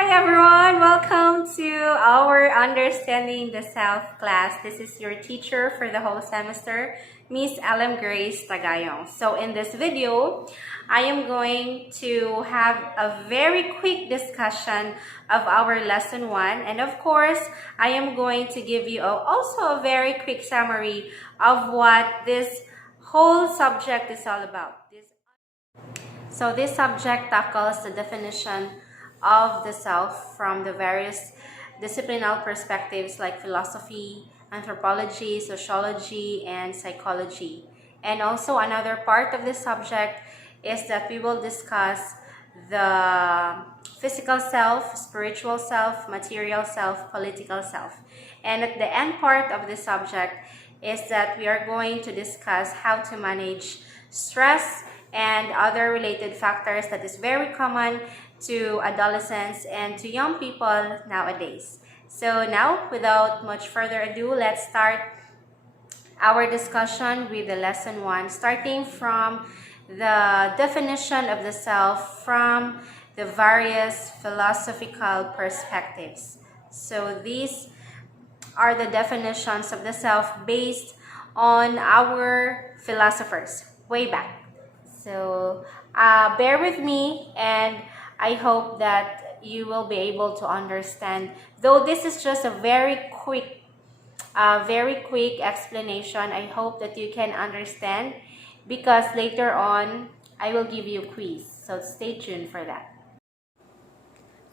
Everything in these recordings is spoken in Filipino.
Hi everyone! Welcome to our Understanding the Self class. This is your teacher for the whole semester, Miss Ellen Grace Tagayong. So in this video, I am going to have a very quick discussion of our lesson 1. And of course, I am going to give you also a very quick summary of what this whole subject is all about. So this subject tackles the definition of the self from the various disciplinal perspectives like philosophy, anthropology, sociology, and psychology. And also another part of this subject is that we will discuss the physical self, spiritual self, material self, political self. And at the end part of this subject is that we are going to discuss how to manage stress and other related factors that is very common to adolescents and to young people nowadays. So now, without much further ado, let's start our discussion with the lesson 1, starting from the definition of the self from the various philosophical perspectives. So these are the definitions of the self based on our philosophers way back. So bear with me, and I hope that you will be able to understand. Though this is just a very quick explanation, I hope that you can understand because later on I will give you a quiz. So stay tuned for that.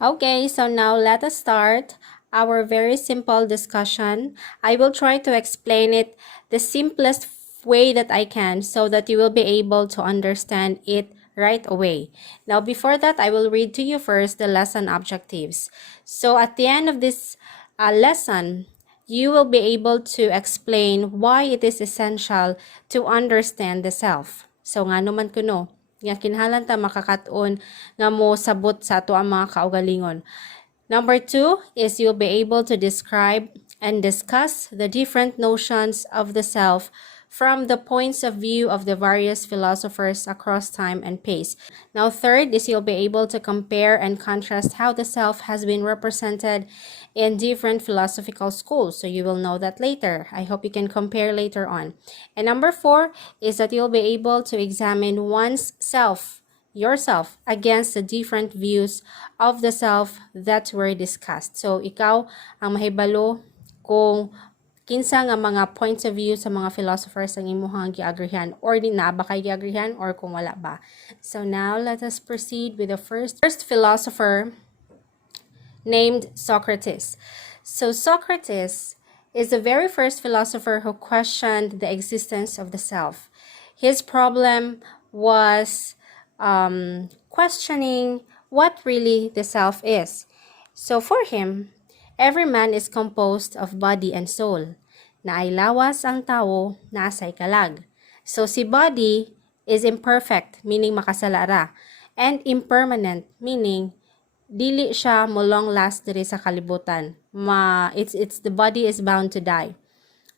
Okay, so now let us start our very simple discussion. I will try to explain it the simplest way that I can so that you will be able to understand it right away. Now, before that, I will read to you first the lesson objectives. So at the end of this lesson, you will be able to explain why it is essential to understand the self. So nga naman kuno, nga kinahanglan ta makakaton nga mo sabot sa ato ang mga kaugalingon. Number 2 is you'll be able to describe and discuss the different notions of the self from the points of view of the various philosophers across time and pace. Now, third is you'll be able to compare and contrast how the self has been represented in different philosophical schools. So you will know that later. I hope you can compare later on. And number 4 is that you'll be able to examine one's self, yourself, against the different views of the self that were discussed. So ikaw ang mahibalo kung kinsa nga mga points of view sa mga philosophers ang imuhang giagrihan or di na ba kay giagrihan or kung wala ba. So now let us proceed with the first philosopher named Socrates. So Socrates is the very first philosopher who questioned the existence of the self. His problem was questioning what really the self is. So for him, every man is composed of body and soul. Naay lawas ang tao, naasay kalag. So si body is imperfect, meaning makasalara, and impermanent, meaning dili siya mo long last diri sa kalibutan. It's the body is bound to die.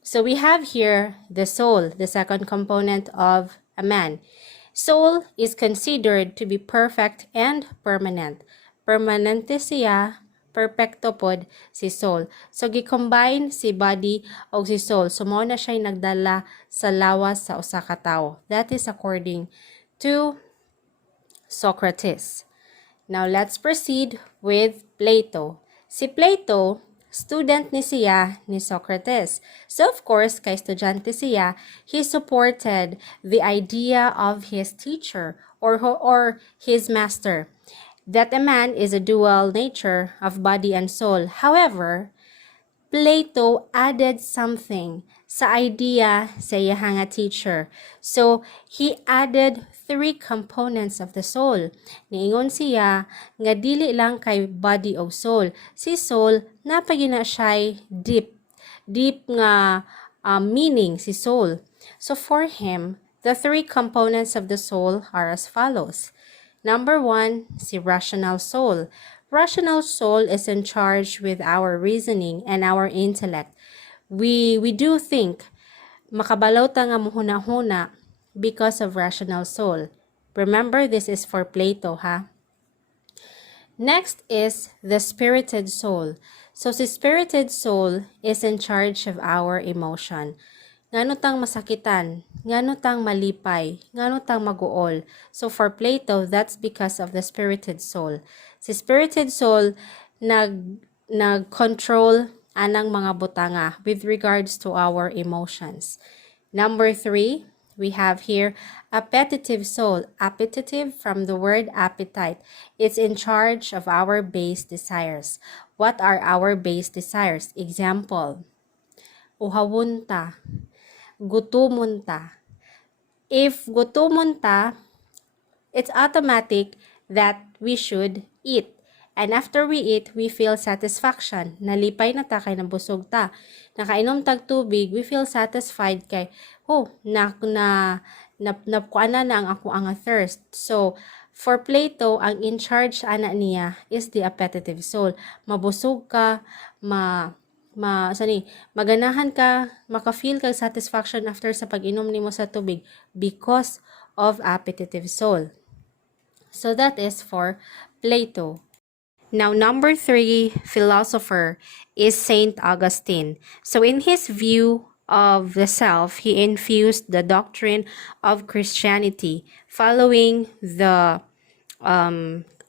So we have here the soul, the second component of a man. Soul is considered to be perfect and permanent. Permanente siya, perfecto pod si soul. So gi-combine si body o si soul. So mao na siya nagdala sa lawas sa usa ka tawo. That is according to Socrates. Now let's proceed with Plato. Si Plato, student ni siya ni Socrates. So of course, kay estudyante siya, he supported the idea of his teacher or his master that a man is a dual nature of body and soul. However, Plato added something sa idea sa iyang teacher. So, he added 3 components of the soul. Niingon siya nga dili lang kay body o soul. Si soul, napagina siya deep nga meaning si soul. So, for him, the 3 components of the soul are as follows. Number 1, si rational soul. Rational soul is in charge with our reasoning and our intellect. We do think, makabalaw ta nga muhuna-huna because of rational soul. Remember, this is for Plato, ha? Next is the spirited soul. So, si spirited soul is in charge of our emotion. Ngano tang masakitan, ngano tang malipay, ngano tang maguol. So, for Plato, that's because of the spirited soul. Si spirited soul, nag-control anang mga butanga with regards to our emotions. Number 3, we have here appetitive soul. Appetitive from the word appetite. It's in charge of our base desires. What are our base desires? Example, uhawon ta, gutumon ta. If gutumon ta, it's automatic that we should eat. And after we eat, we feel satisfaction. Nalipay na ta kay nabusog ta. Nakainom tag tubig, we feel satisfied kay kuana na ang ako ang thirst. So, for Plato, ang in charge ana niya is the appetitive soul. Mabusog ka, maganahan ka, maka-feel kag satisfaction after sa pag-inom nimo sa tubig because of appetitive soul. So that is for Plato. Now, number 3 philosopher is Saint Augustine. So in his view of the self, he infused the doctrine of Christianity following the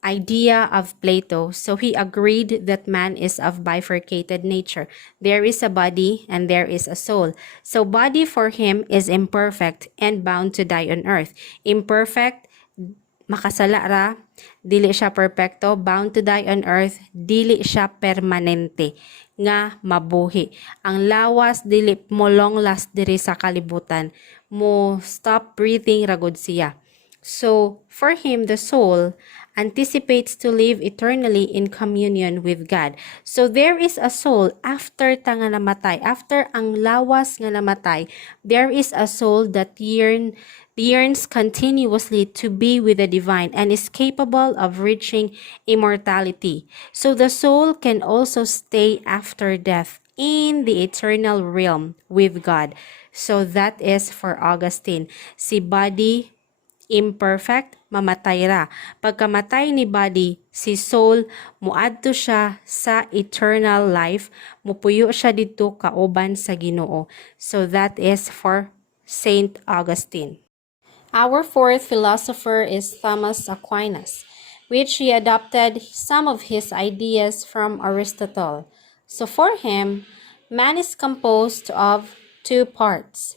idea of Plato. So he agreed that man is of bifurcated nature. There is a body and there is a soul. So body for him is imperfect and bound to die on earth. Imperfect, makasala ra, dili siya perfecto, bound to die on earth, dili siya permanente nga mabuhi. Ang lawas dili mo long last diri sa kalibutan, mo stop breathing ragod siya. So for him, the soul anticipates to live eternally in communion with God. So there is a soul after ta nga namatay, after ang lawas nga namatay, there is a soul that yearns continuously to be with the divine and is capable of reaching immortality. So the soul can also stay after death in the eternal realm with God. So that is for Augustine. Si body, imperfect, mamatay ra. Pagkamatay ni body, si soul, muadto siya sa eternal life, mupuyo siya dito kauban sa Ginoo. So that is for Saint Augustine. Our 4th philosopher is Thomas Aquinas, which he adopted some of his ideas from Aristotle. So for him, man is composed of 2 parts,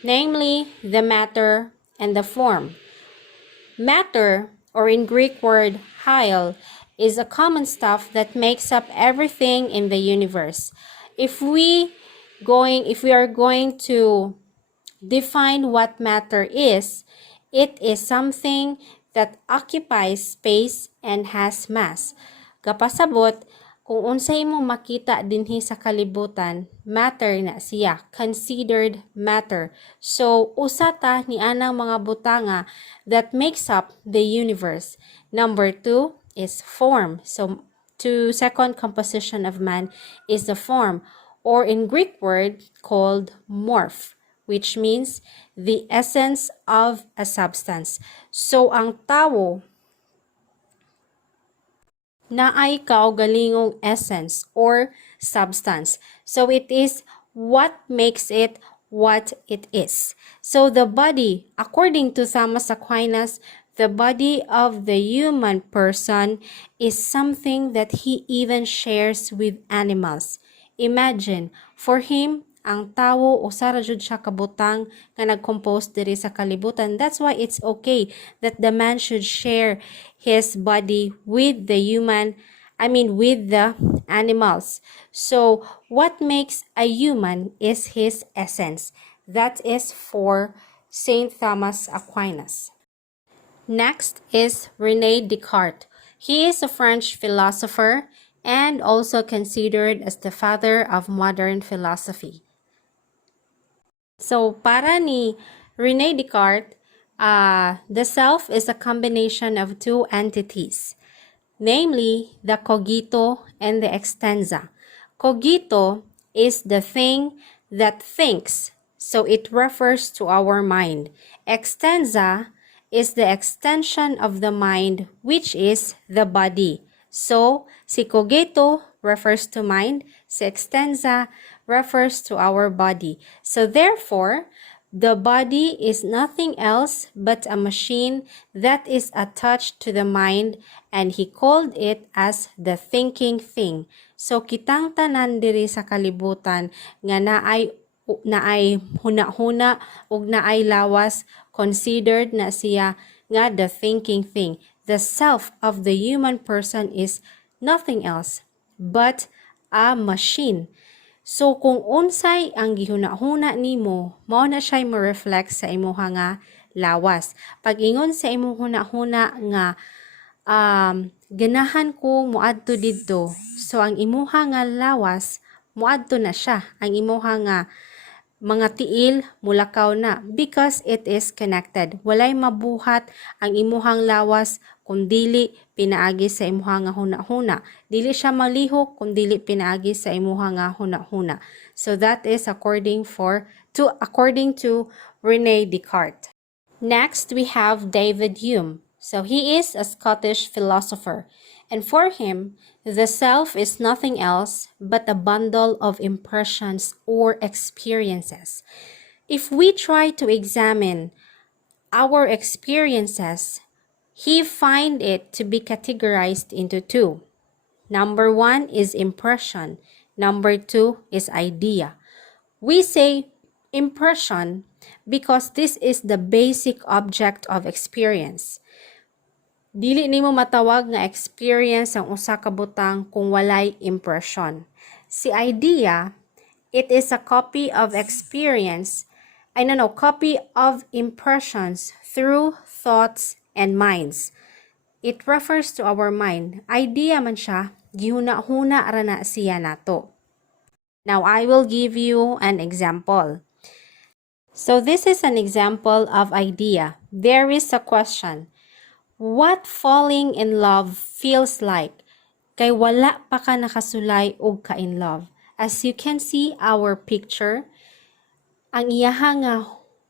namely the matter and the form. Matter, or in Greek word hyle, is a common stuff that makes up everything in the universe. If we are going to define what matter is, it is something that occupies space and has mass. Kapasabot, kung unsay mo makita dinhi sa kalibutan, matter na siya, considered matter. So, usata ni anang mga butanga that makes up the universe. Number 2 is form. So, second composition of man is the form, or in Greek word called morph, which means the essence of a substance. So, ang tao na ay kaugalingong essence or substance. So, it is what makes it what it is. So, the body, according to Thomas Aquinas, the body of the human person is something that he even shares with animals. Imagine, for him, ang tao usa ra jud siya kabutang nga nag-compose diri sa kalibutan. That's why it's okay that the man should share his body with the with the animals. So what makes a human is his essence. That is for Saint Thomas Aquinas. Next is René Descartes. He is a French philosopher and also considered as the father of modern philosophy. So, para ni René Descartes, the self is a combination of 2 entities, namely the cogito and the extensa. Cogito is the thing that thinks, so it refers to our mind. Extensa is the extension of the mind, which is the body. So, si cogito refers to mind, si extensa refers to our body. So, therefore, the body is nothing else but a machine that is attached to the mind, and he called it as the thinking thing. So, kitang tanan diri sa kalibutan nga naay huna-huna ug naay lawas, considered na siya nga the thinking thing. The self of the human person is nothing else but a machine. So kung unsay ang gihuna-huna nimo, mao na siya mo-reflect sa imuha nga lawas. Pag ingon sa imong huna-huna nga ganahan ko muadto didto, so ang imuha nga lawas muadto na siya. Ang imuha nga mga tiil mulakaw na because it is connected. Walay mabuhat ang imuhang lawas kung dili pinaagi sa imuha nga huna-huna. Dili siya malihok kung dili pinaagi sa imuha nga huna-huna. So that is according to René Descartes. Next, we have David Hume. So he is a Scottish philosopher. And for him, the self is nothing else but a bundle of impressions or experiences. If we try to examine our experiences, he find it to be categorized into two. Number one is impression. Number two is idea. We say impression because this is the basic object of experience. Dili nimo matawag nga experience ang usa ka butang kung walay impression. Si idea, it is a copy of experience, copy of impressions through thoughts and minds. It refers to our mind. Idea man siya, gihuna-huna ra na siya nato. Now, I will give you an example. So, this is an example of idea. There is a question. What falling in love feels like? Kay wala pa ka nakasulay og ka in love. As you can see our picture, ang iyaha nga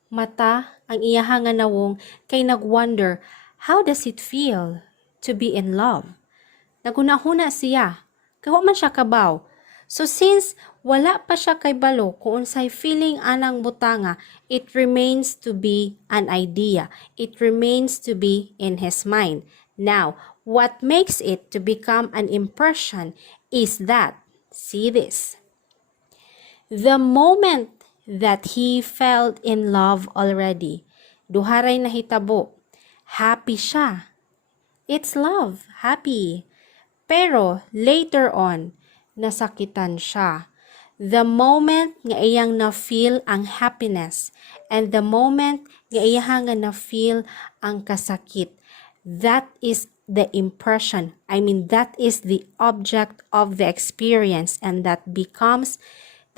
mata, ang iyaha nga nawong, kay nagwonder, how does it feel to be in love? Naguna-huna siya. Kaya man siya kabaw. So since wala pa siya kay balo kung unsay feeling anang butanga, it remains to be an idea. It remains to be in his mind. Now, what makes it to become an impression is that, see this, the moment that he felt in love already, duharay nahitabo, happy siya. It's love, happy. Pero later on, nasakitan siya. The moment nga iyang na-feel ang happiness and the moment nga iyang nga na-feel ang kasakit, that is the impression. That is the object of the experience and that becomes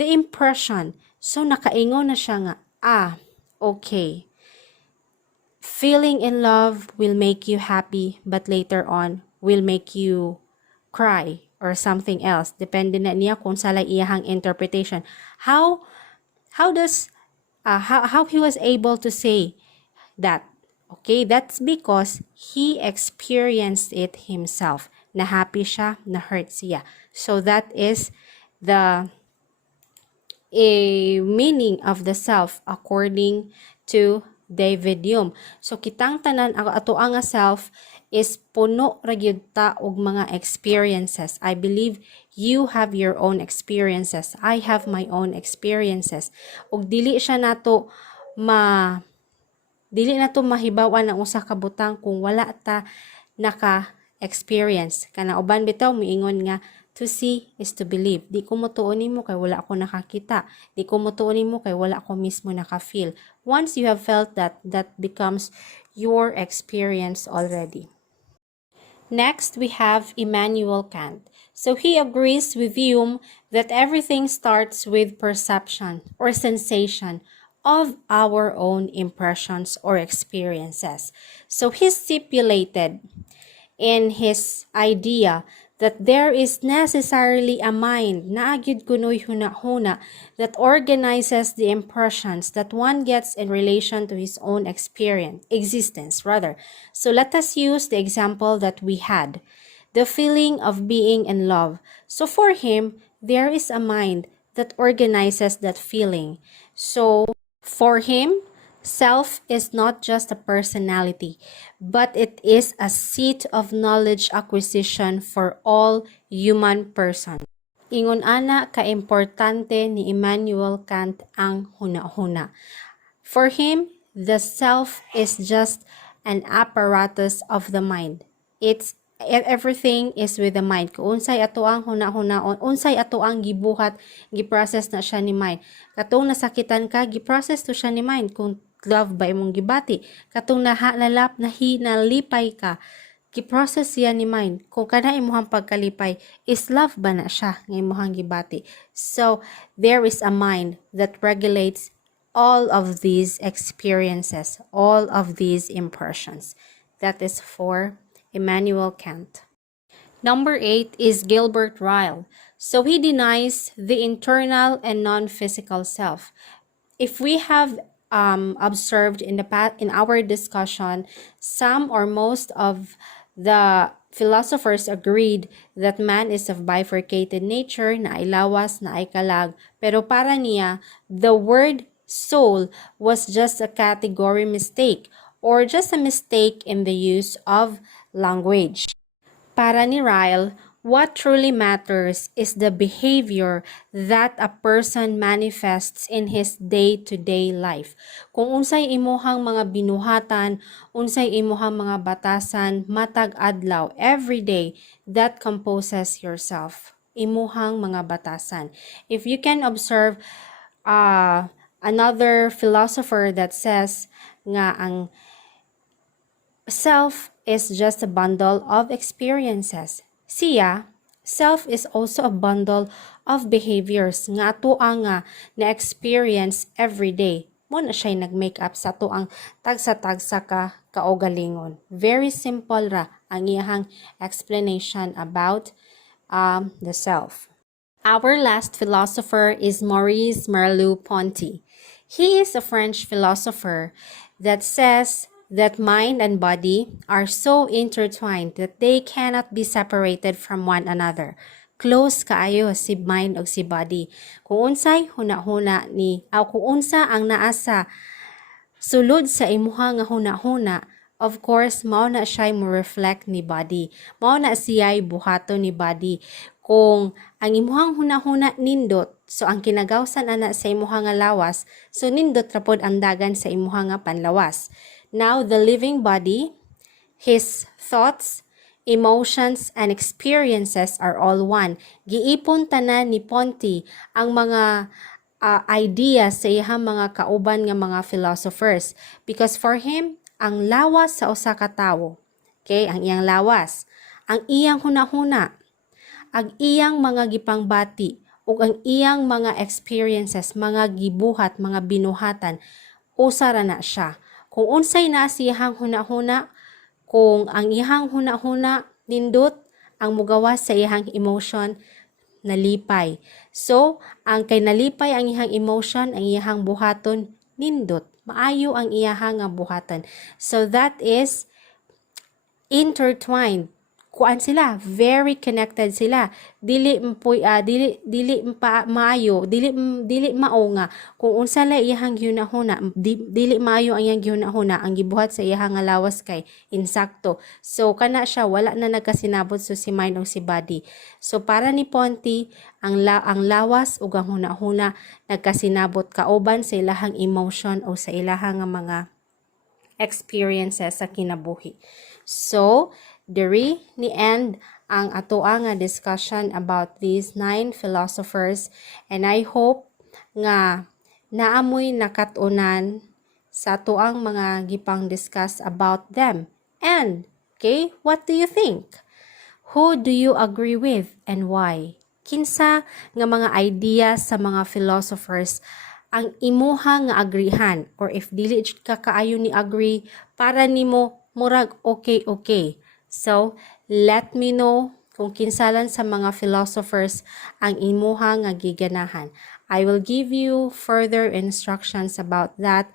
the impression. So nakaingon na siya nga, okay. Feeling in love will make you happy but later on will make you cry or something else. Depende na niya kung salay iyahang interpretation. How he was able to say that? Okay, that's because he experienced it himself. Na happy siya, na hurt siya. So that is the meaning of the self according to David Hume. So kitang tanan ang ato nga self is puno ra gyud ta og mga experiences. I believe you have your own experiences. I have my own experiences. Og dili nato mahibawan ang usa ka butang kung wala ta naka-experience. Kana uban bitaw miingon nga to see is to believe. Di ko motuon nimo kay wala ako nakakita. Di ko motuon nimo kay wala ako mismo naka-feel. Once you have felt that, that becomes your experience already. Next, we have Immanuel Kant. So he agrees with Hume that everything starts with perception or sensation of our own impressions or experiences. So he stipulated in his idea that there is necessarily a mind na agyud kunoy huna-huna that organizes the impressions that one gets in relation to his own existence. So let us use the example that we had. the feeling of being in love. So for him, there is a mind that organizes that feeling. So for him, self is not just a personality, but it is a seat of knowledge acquisition for all human persons. Ingon ana ka-importante ni Immanuel Kant ang huna-huna. For him, the self is just an apparatus of the mind. Everything is with the mind. Kung unsay ato ang huna-hunaon, unsay ato ang gibuhat, giprocess na siya ni mind. Katong nasakitan ka, giprocess to siya ni mind. Kung love ba imong gibati, katong nalipay ka, giprocess siya ni mind. Kung kana imuhang pagkalipay, is love ba na siya nga imuhang gibati? So, there is a mind that regulates all of these experiences, all of these impressions. That is for Immanuel Kant. Number 8 is Gilbert Ryle. So he denies the internal and non-physical self. If we have observed in our discussion, some or most of the philosophers agreed that man is of bifurcated nature, na ay lawas, na ay kalag. Pero para niya, the word soul was just a category mistake or just a mistake in the use of language. Para ni Ryle, what truly matters is the behavior that a person manifests in his day-to-day life. Kung unsay imuhang mga binuhatan, unsay imuhang mga batasan, matag adlaw, every day, that composes yourself. Imuhang mga batasan. If you can observe another philosopher that says nga ang self is just a bundle of experiences. Siya, self is also a bundle of behaviors nga ato ang na-experience every day. Mo na siya nag-make up sa ato ang tagsa-tagsa ka kaugalingon. Very simple ra ang iyang explanation about the self. Our last philosopher is Maurice Merleau Ponty. He is a French philosopher that says that mind and body are so intertwined that they cannot be separated from one another. Close kaayo si mind o si body. Kung unsay huna-huna kung unsa ang naa sa sulod sa imuha nga huna-huna, of course, mao na siya mo reflect ni body. Mao na siya buhato ni body. Kung ang imuhang huna-huna nindot, so ang kinagawsan ana sa imuha nga lawas, so nindot rapod ang dagan sa imuha nga panlawas. Now, the living body, his thoughts, emotions, and experiences are all one. Giipon tanan ni Ponty ang mga ideas sa iyang mga kauban nga mga philosophers. Because for him, ang lawas sa usa ka tawo, okay, ang iyang lawas, ang iyang huna-huna, ang iyang mga gipangbati, ug ang iyang mga experiences, mga gibuhat, mga binuhatan, usara na siya. Kung unsay na siyang huna-huna, kung ang iyang huna-huna nindot, ang mugawas sa iyang emotion, nalipay. So, ang kay nalipay ang iyang emotion, ang iyang buhaton, nindot. Maayo ang iyang buhaton. So, that is intertwined. Kuan sila, very connected sila. Dili maayo, dili mao nga kung unsa la iyang hunahuna, dili maayo ang iyang hunahuna, ang gibuhat sa iyang lawas kay insakto. So kana siya wala na nagkasinabot so si mind o si body. So para ni Ponty, ang lawas ug ang hunahuna nagkasinabot kauban sa ilahang emotion o sa ilahang mga experiences sa kinabuhi. So diri ni end ang atoa nga discussion about these 9 philosophers, and I hope nga naamoy nakatunan sa atoang mga gipang discuss about them. And okay, what do you think? Who do you agree with and why? Kinsa nga mga ideas sa mga philosophers ang imuha nga agrihan, or if dili ka kaayo ni agree, para nimo murag okay. So, let me know kung kinsalan sa mga philosophers ang imuha nga giganahan. I will give you further instructions about that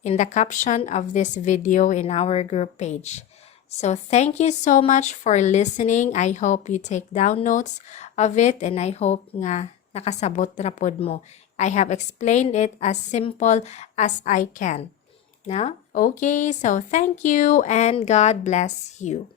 in the caption of this video in our group page. So thank you so much for listening. I hope you take down notes of it and I hope nga nakasabot ra pod mo. I have explained it as simple as I can. Now, okay, so thank you and God bless you.